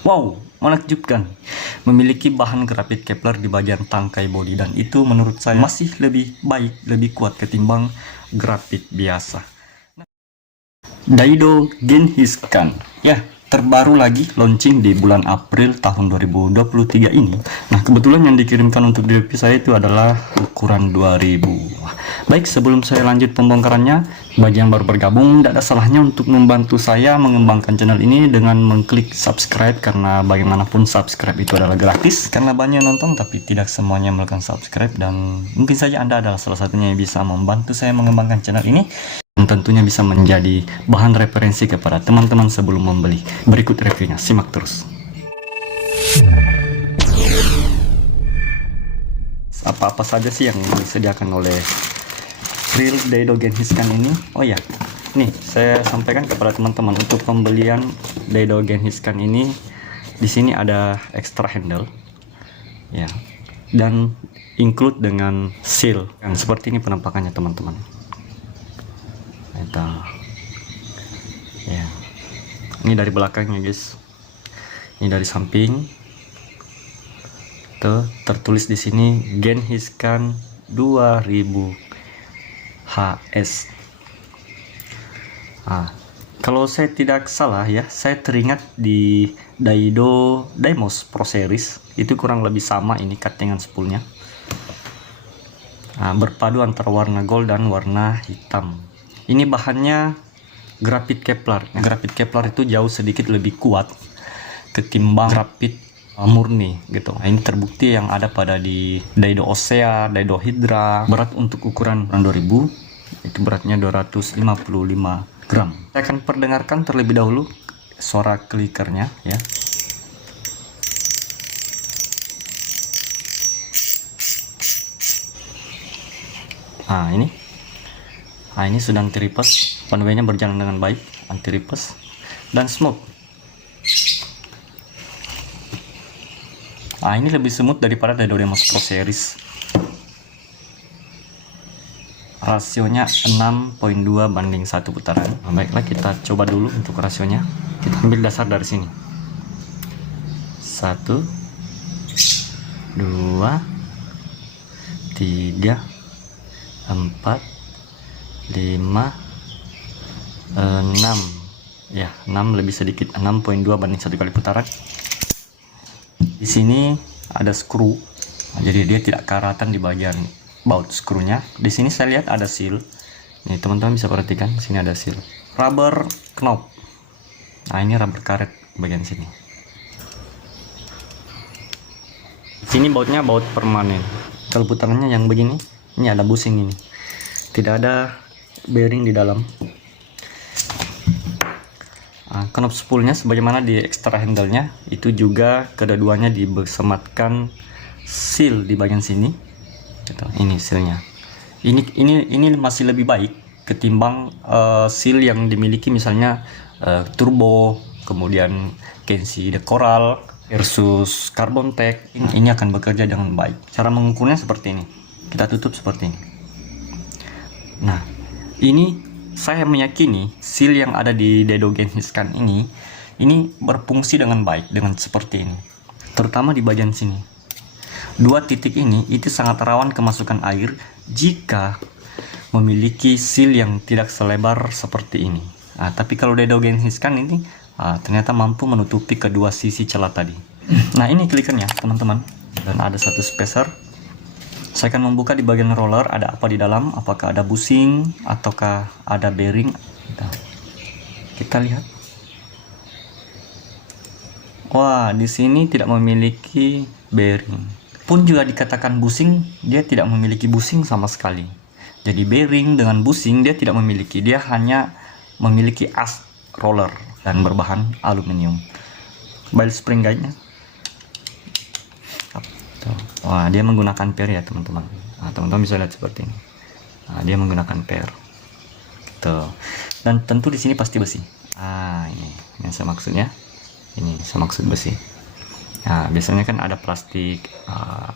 Wow, menakjubkan. Memiliki bahan grafit Kevlar di bagian tangkai bodi, dan itu menurut saya masih lebih baik, lebih kuat ketimbang grafit biasa. Daido Genhiskan, ya, terbaru lagi, launching di bulan April tahun 2023 ini. Nah, kebetulan yang dikirimkan untuk review saya itu adalah ukuran 2000. Baik, sebelum saya lanjut pembongkarannya, bagi yang baru bergabung, tidak ada salahnya untuk membantu saya mengembangkan channel ini dengan mengklik subscribe, karena bagaimanapun subscribe itu adalah gratis. Karena banyak nonton tapi tidak semuanya melakukan subscribe, dan mungkin saja Anda adalah salah satunya yang bisa membantu saya mengembangkan channel ini, dan tentunya bisa menjadi bahan referensi kepada teman-teman sebelum membeli. Berikut reviewnya, simak terus. Apa-apa saja sih yang disediakan oleh Real Daido Genhiskan ini? Oh ya, nih saya sampaikan kepada teman-teman, untuk pembelian Daido Genhiskan ini di sini ada extra handle, ya, dan include dengan seal. Dan seperti ini penampakannya teman-teman. Itu, ya, ini dari belakangnya guys, ini dari samping. Tuh tertulis di sini Genhiskan 2000 HS. Kalau saya tidak salah ya, saya teringat di Daido Daimos Pro Series itu kurang lebih sama ini cuttingan spoolnya. Berpadu antara warna gold dan warna hitam. Ini bahannya grafit Kevlar. Grafit Kevlar itu jauh sedikit lebih kuat ketimbang grafit murni gitu. Ini terbukti yang ada pada di Daido Osea, Daido Hydra. Berat untuk ukuran 2000 itu beratnya 255 gram. Saya akan perdengarkan terlebih dahulu suara klikernya ya. Ini sudah anti-reverse, one way-nya berjalan dengan baik, anti-reverse dan smooth. Ini lebih smooth daripada Daido Daimos Pro Series. Rasionya 6.2 banding 1 putaran. Baiklah, kita coba dulu untuk rasionya. Kita ambil dasar dari sini. 1, 2, 3, 4, 5, 6. Ya, 6 lebih sedikit, 6.2 banding 1 kali putaran. Di sini ada screw, jadi dia tidak karatan di bagian baut skrunya. Di sini saya lihat ada seal. Nih teman-teman bisa perhatikan, di sini ada seal. Rubber knob. Ini rubber karet bagian sini. Di sini bautnya baut permanen. Kalau putarannya yang begini, ini ada bushing ini. Tidak ada bearing di dalam. Knob spoolnya sebagaimana di extra handle-nya itu juga kedua-duanya disematkan seal di bagian sini. Ini sealnya. Ini masih lebih baik ketimbang seal yang dimiliki misalnya Turbo, kemudian Kenshi The Coral versus Carbon Tech. Ini akan bekerja dengan baik. Cara mengukurnya seperti ini. Kita tutup seperti ini. Nah, ini saya meyakini seal yang ada di Daido Genhiskan ini berfungsi dengan baik dengan seperti ini. Terutama di bagian sini. Dua titik ini itu sangat rawan kemasukan air jika memiliki seal yang tidak selebar seperti ini. Tapi kalau Daido Genhiskan ini ternyata mampu menutupi kedua sisi celah tadi. Nah, ini klikernya teman-teman, dan ada satu spacer. Saya akan membuka di bagian roller, ada apa di dalam, apakah ada bushing ataukah ada bearing. Kita lihat. Wah, di sini tidak memiliki bearing. Pun juga dikatakan bushing, dia tidak memiliki bushing sama sekali. Jadi bearing dengan bushing dia tidak memiliki, dia hanya memiliki as roller dan berbahan aluminium. Ball spring guide-nya. Wah, dia menggunakan per ya teman-teman. Teman-teman bisa lihat seperti ini. Dia menggunakan per. Tuh. Dan tentu di sini pasti besi. Ini yang saya maksudnya. Ini saya maksud besi. Biasanya kan ada plastik,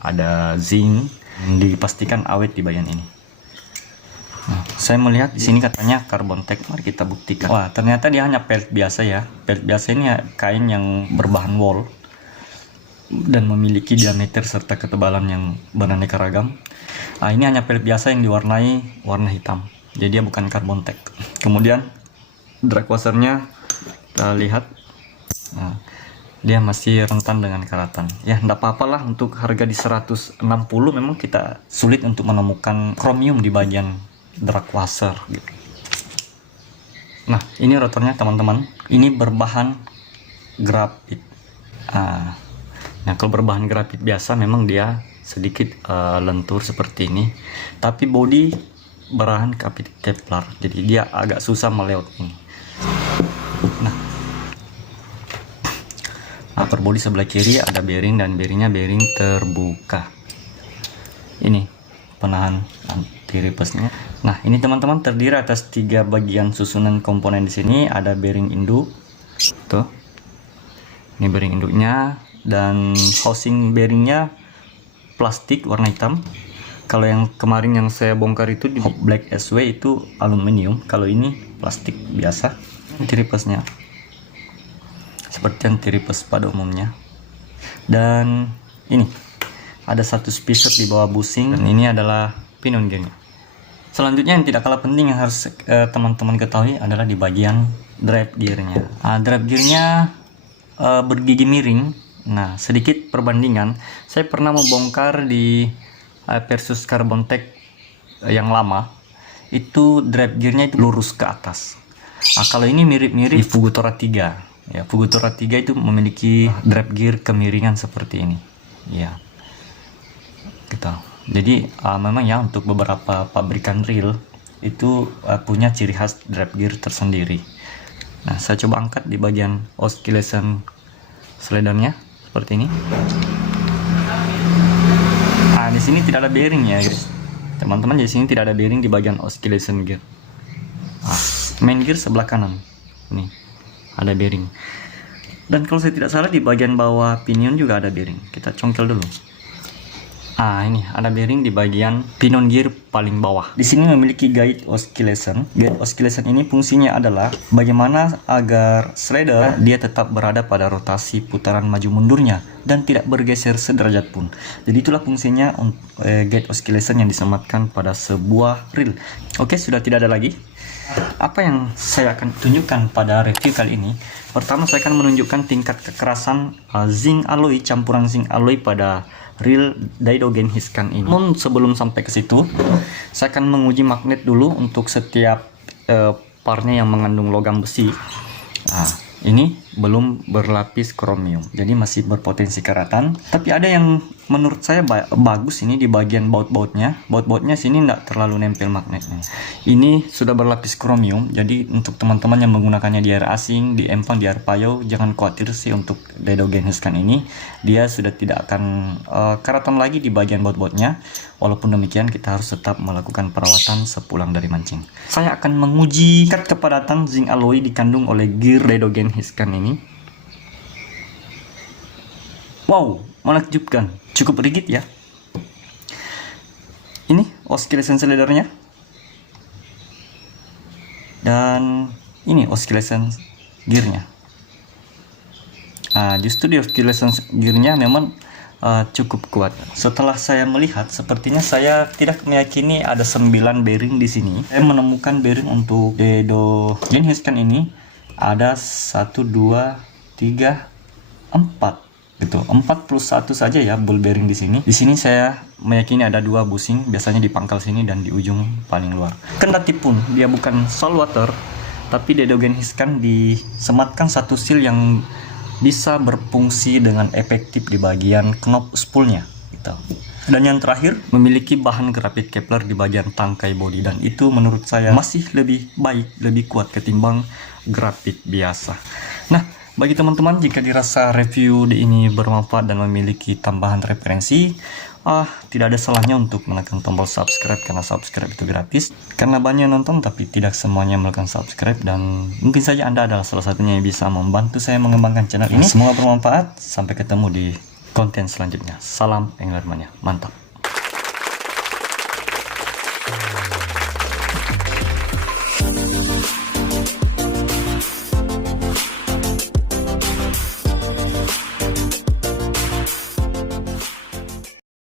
ada zinc, dipastikan awet di bagian ini. Saya melihat di sini katanya carbon tag, mari kita buktikan. Wah, ternyata dia hanya pellet biasa ya. Pellet biasa ini ya, kain yang berbahan wol dan memiliki diameter serta ketebalan yang beraneka ragam. Nah, ini hanya pellet biasa yang diwarnai warna hitam. Jadi dia bukan carbon tag. Kemudian drag washernya kita lihat. Nah, dia masih rentan dengan karatan. Ya, enggak apa-apalah, untuk harga di 160 memang kita sulit untuk menemukan kromium di bagian drag washer gitu. Nah, ini rotornya teman-teman. Ini berbahan grafit. Nah, kalau berbahan grafit biasa memang dia sedikit lentur seperti ini. Tapi body berbahan Kevlar. Jadi dia agak susah meleot ini. Nah, upper body sebelah kiri ada bearing dan bearingnya bearing terbuka. Ini penahan anti-ripesnya. Nah, ini teman-teman terdiri atas 3 bagian susunan komponen di sini. Ada bearing induk, tuh. Ini bearing induknya, dan housing bearingnya plastik warna hitam. Kalau yang kemarin yang saya bongkar itu di Black SW itu aluminium. Kalau ini plastik biasa. Anti-ripesnya seperti anti-ripes pada umumnya. Dan ini ada satu spacer di bawah bushing, dan ini adalah pinion gearnya. Selanjutnya yang tidak kalah penting yang harus teman-teman ketahui adalah di bagian drive gearnya. Drive gearnya bergigi miring. Nah, sedikit perbandingan, saya pernah membongkar di versus carbon tag yang lama, itu drive gearnya itu lurus ke atas. Kalau ini mirip-mirip di Fugotora 3. Ya, Fugotora 3 itu memiliki drive gear kemiringan seperti ini. Ya, gitu. Jadi memang ya, untuk beberapa pabrikan reel itu punya ciri khas drive gear tersendiri. Nah, saya coba angkat di bagian oscillation slidernya seperti ini. Di sini tidak ada bearing ya, guys. Teman-teman, di sini tidak ada bearing di bagian oscillation gear. Main gear sebelah kanan. Nih, ada bearing. Dan kalau saya tidak salah di bagian bawah pinion juga ada bearing. Kita congkel dulu. Ini ada bearing di bagian pinion gear paling bawah. Di sini memiliki guide oscillation. Guide oscillation ini fungsinya adalah bagaimana agar slider dia tetap berada pada rotasi putaran maju mundurnya dan tidak bergeser sederajat pun. Jadi itulah fungsinya guide oscillation yang disematkan pada sebuah reel. Oke, sudah tidak ada lagi. Apa yang saya akan tunjukkan pada review kali ini? Pertama, saya akan menunjukkan tingkat kekerasan zinc alloy, campuran zinc alloy pada reel Daidogen Hiscan ini. Namun sebelum sampai ke situ, saya akan menguji magnet dulu untuk setiap partnya yang mengandung logam besi. Ini belum berlapis kromium, jadi masih berpotensi karatan. Tapi ada yang menurut saya bagus ini di bagian baut-bautnya. Baut-bautnya sini tidak terlalu nempel magnetnya. Ini sudah berlapis kromium, jadi untuk teman-teman yang menggunakannya di air asing, di empang, di air payau, jangan khawatir sih untuk Daidogen Hiscan ini. Dia sudah tidak akan karatan lagi di bagian baut-bautnya. Walaupun demikian, kita harus tetap melakukan perawatan sepulang dari mancing. Saya akan menguji tingkat kepadatan zinc alloy dikandung oleh gear Daidogen Hiscan ini. Wow, menakjubkan, cukup rigid ya. Ini oscillation slidernya, dan ini oscillation gearnya. Justru di oscillation gearnya memang cukup kuat. Setelah saya melihat, sepertinya saya tidak meyakini ada 9 bearing di sini. Saya menemukan bearing untuk Daidogen Hiscan ini ada 1, 2, 3, 4 gitu. 4 plus 1 saja ya ball bearing di sini. Di sini saya meyakini ada 2 bushing, biasanya di pangkal sini dan di ujung paling luar. Kendati pun dia bukan saltwater, tapi Daidogen Hiscan disematkan satu seal yang bisa berfungsi dengan efektif di bagian knob spoolnya gitu. Dan yang terakhir, memiliki bahan grafit Kevlar di bagian tangkai bodi, dan itu menurut saya masih lebih baik, lebih kuat ketimbang grafit biasa. Nah, bagi teman-teman, jika dirasa review ini bermanfaat dan memiliki tambahan referensi, tidak ada salahnya untuk menekan tombol subscribe, karena subscribe itu gratis. Karena banyak nonton tapi tidak semuanya melakukan subscribe, dan mungkin saja Anda adalah salah satunya yang bisa membantu saya mengembangkan channel ini. Semoga bermanfaat. Sampai ketemu di konten selanjutnya. Salam Angler Mania, mantap.